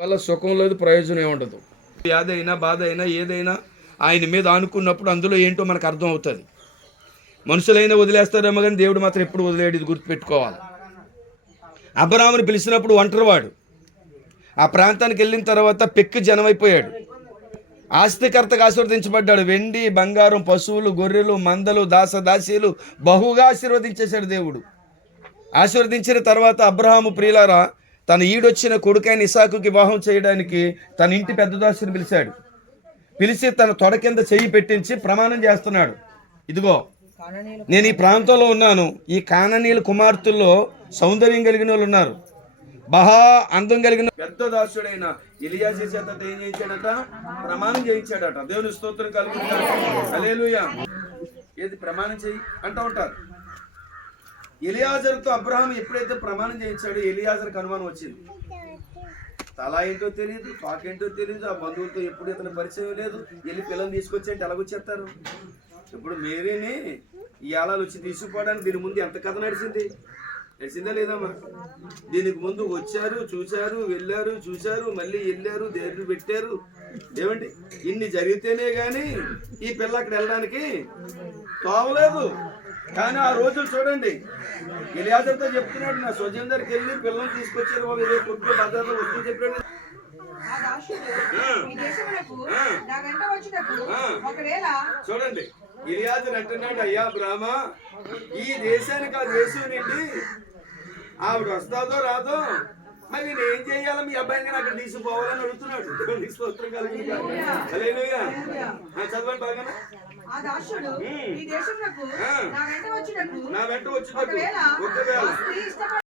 వల్ల సుఖం లేదు, ప్రయోజనం ఏముండదు. వ్యాధి అయినా బాధ అయినా ఏదైనా ఆయన మీద ఆనుకున్నప్పుడు అందులో ఏంటో మనకు అర్థం అవుతుంది. మనుషులైనా వదిలేస్తారేమో కానీ దేవుడు మాత్రం ఎప్పుడు వదిలేడు, ఇది గుర్తుపెట్టుకోవాలి. అబ్రాహాముని పిలిచినప్పుడు ఒంటరివాడు, ఆ ప్రాంతానికి వెళ్ళిన తర్వాత పెక్కి జనమైపోయాడు. ఆస్తికర్తగా ఆశీర్వదించబడ్డాడు. వెండి బంగారం, పశువులు, గొర్రెలు, మందలు, దాసీలు బహుగా ఆశీర్వదించేశాడు దేవుడు. ఆశీర్వదించిన తర్వాత అబ్రహాము ప్రియులారా తన ఈడొచ్చిన కొడుకైన ఇసాకుకి వివాహం చేయడానికి తన ఇంటి పెద్ద దాసుని పిలిచాడు. పిలిచి తన తొడ కింద చెయ్యి పెట్టించి ప్రమాణం చేస్తున్నాడు. ఇదిగో నేను ఈ ప్రాంతంలో ఉన్నాను, ఈ కానానీయుల కుమార్తెల్లో సౌందర్యం కలిగిన వాళ్ళు ఉన్నారు, బహా అందం కలిగిన పెద్ద దాసుడైన ఎలియాజరు చేత ఏం చేయించాడట? ప్రమాణం చేయించాడట. దేవుని స్తోత్రం కలుగుతుంది. హల్లెలూయా. ఏది ప్రమాణం చేయి అంటూ ఉంటారు. ఎలియాజరుతో అబ్రహాం ఎప్పుడైతే ప్రమాణం చేయించాడో ఎలియాజరుకు అనుమానం వచ్చింది. తల ఏంటో తెలియదు, పాకేంటో తెలియదు, ఆ బంధువులతో ఎప్పుడు ఇతని పరిచయం లేదు, వెళ్ళి పిల్లల్ని తీసుకొచ్చి అంటే ఎలాగొచ్చేస్తారు? ఇప్పుడు మేరీని ఈ ఆలాలు వచ్చి తీసుకుపోవడానికి దీని ముందు ఎంత కథ నడిచిందా లేదమ్మా? దీనికి ముందు వచ్చారు, చూశారు, వెళ్ళారు, చూశారు, మళ్ళీ వెళ్ళారు, దేవుడు పెట్టారు. ఏమండి, ఇన్ని జరిగితేనే కానీ ఈ పిల్ల అక్కడ వెళ్ళడానికి తోవలేదు. కానీ ఆ రోజులు చూడండి, ఎలియాజరుతో చెప్తున్నాడు, నా స్వజనం దగ్గరికి వెళ్ళి పిల్లల్ని తీసుకొచ్చారు, వాళ్ళు ఏదో కొట్టు భద్రత వస్తూ చెప్పాడు. చూడండి, ఎలియాజరు అంటున్నాడు, అయ్యా బ్రాహ్మ, ఈ దేశానికి ఆ దేశం నుండి ఆవిడ వస్తాదో రాదో, మరి నేను ఏం చేయాలి? మీ అబ్బాయిని అక్కడ తీసుకుపోవాలని అడుగుతున్నాడు. చదవండి బాగా. నా వెంట వచ్చినట్టు ఒకవేళ